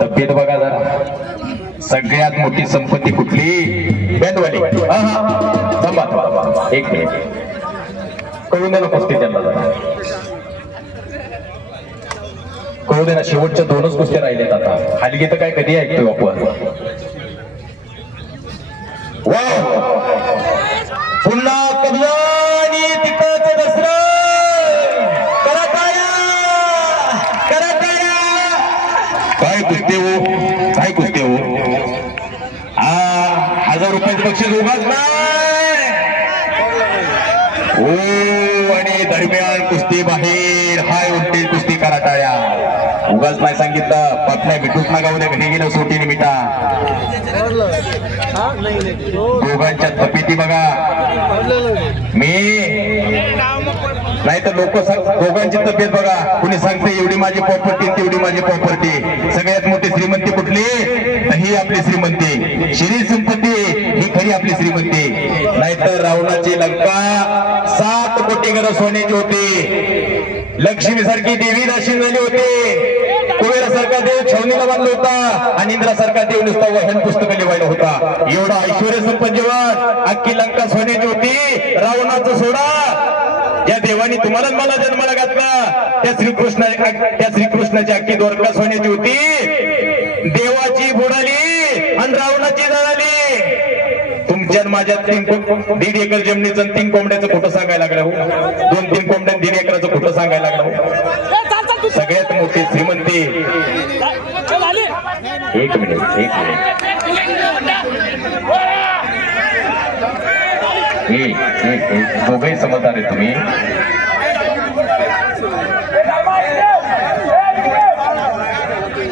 तब्येत बघा जरा, सगळ्यात मोठी संपत्ती कुठली? बँडवाली. थांबा थांबा एक मिनिट, कळून द्या ना कुस्ती त्यांना जरा, कळू दे ना. शेवटच्या 2च कुस्त्या राहिल्यात आता. हलगी तर काय कधी ऐकतोय आपण. पुन्हा कबलानी तिथंच दसरा. करा टाळ्या, करा टाळ्या. काय कुस्ते हो, काय कुस्ते हो. 1000 रुपयाचं बक्षीस उगाच नाही. ओ आणि दरम्यान कुस्ती बाहेर. हाय उलटी कुस्ती, करा टाळ्या. उगाच नाही सांगितलं. पटल्या भेटूच ना गावल्या घरी गेलं सोटीने मिठा. दोघांच्या तब्येती बघा. मी नाही तर लोक दोघांची तब्येत बघा. कुणी सांगते एवढी माझी प्रॉपर्टी, तेवढी माझी प्रॉपर्टी. सगळ्यात मोठी श्रीमंती कुठली? ही आपली श्रीमंती. श्री संपत्ती ही खरी आपली श्रीमंती. नाहीतर रावणाची लंका 7 कोटी घर सोन्याची होती. लक्ष्मी सारखी देवी दाशीन झाली होती. कुबेरा सारखा देव छावणीला बांधला होता आणि इंद्रासारखा देव नुसता वहन पुस्तक लिहायला होता. एवढा ऐश्वर्य संपन्न अख्खी लंका सोन्याची होती. रावणाचं सोडा, ज्या देवाने तुम्हाला मला जन्माला घातला त्या श्रीकृष्णाची अख्खी द्वारका सोन्याची होती. देवाची बुडाली आणि रावणाची जळाली. तुमच्या माझ्यात 1.5 एकर जमिनीचं 3 कोंबड्याचं खोटं सांगायला लागलं हो. 2-3 कोंबड्या 1.5 एकराचं खोटं सांगायला लागलं हो. सगळ्यात मोठी श्रीमंती. एक मिनिट. दोघेही समजदार आहे तुम्ही.